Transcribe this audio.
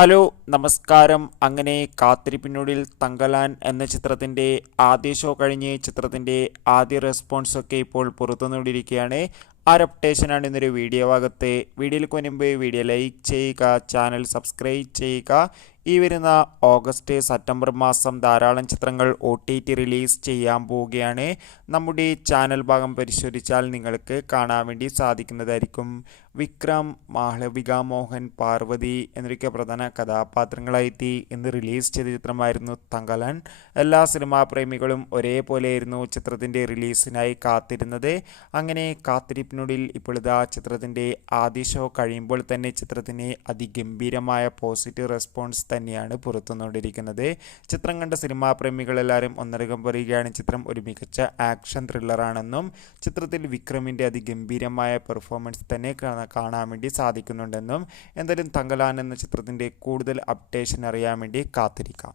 Hello നമസ്കാരം. അങ്ങനെ കാത്തിരിപ്പിനുള്ളിൽ തങ്കലാൻ എന്ന ചിത്രത്തിൻ്റെ ആദ്യ ഷോ കഴിഞ്ഞ് ചിത്രത്തിൻ്റെ ആദ്യ റെസ്പോൺസൊക്കെ ഇപ്പോൾ പുറത്തുനിന്നിരിക്കുകയാണ്. ആ ഒരു അപ്ഡേഷനാണ് ഇന്നൊരു വീഡിയോ ഭാഗത്ത്. വീഡിയോയിൽ മുൻപ് വീഡിയോ ലൈക്ക് ചെയ്യുക, ചാനൽ സബ്സ്ക്രൈബ് ചെയ്യുക. ഈ വരുന്ന ഓഗസ്റ്റ് സെപ്റ്റംബർ മാസം ധാരാളം ചിത്രങ്ങൾ OTT റിലീസ് ചെയ്യാൻ പോവുകയാണ്. നമ്മുടെ ചാനൽ ഭാഗം പരിശോധിച്ചാൽ നിങ്ങൾക്ക് കാണാൻ വേണ്ടി സാധിക്കുന്നതായിരിക്കും. വിക്രം, മാളവിക മോഹൻ, പാർവതി എന്നൊക്കെ പ്രധാന കഥാപാത്രങ്ങളായി ഇന്ന് റിലീസ് ചെയ്ത ചിത്രമായിരുന്നു തങ്കലാൻ. എല്ലാ സിനിമാ പ്രേമികളും ഒരേപോലെയായിരുന്നു ചിത്രത്തിൻ്റെ റിലീസിനായി കാത്തിരുന്നത്. അങ്ങനെ കാത്തിരിപ്പിനുള്ളിൽ ഇപ്പോൾ ഇതാ ചിത്രത്തിൻ്റെ ആദ്യ ഷോ കഴിയുമ്പോൾ തന്നെ ചിത്രത്തിന് അതിഗംഭീരമായ പോസിറ്റീവ് റെസ്പോൺസ് തന്നെയാണ് പുറത്തുനിന്നുകൊണ്ടിരിക്കുന്നത്. ചിത്രം കണ്ട സിനിമാ പ്രേമികളെല്ലാവരും ഒന്നടങ്കം പറയുകയാണ് ചിത്രം ഒരു മികച്ച ആക്ഷൻ ത്രില്ലറാണെന്നും ചിത്രത്തിൽ വിക്രമിൻ്റെ അതിഗംഭീരമായ പെർഫോമൻസ് തന്നെ കാണാൻ വേണ്ടി സാധിക്കുന്നുണ്ടെന്നും. എന്തായാലും തങ്കലാൻ എന്ന ചിത്രത്തിൻ്റെ കൂടുതൽ അപ്ഡേഷൻ അറിയാൻ വേണ്ടി കാത്തിരിക്കാം.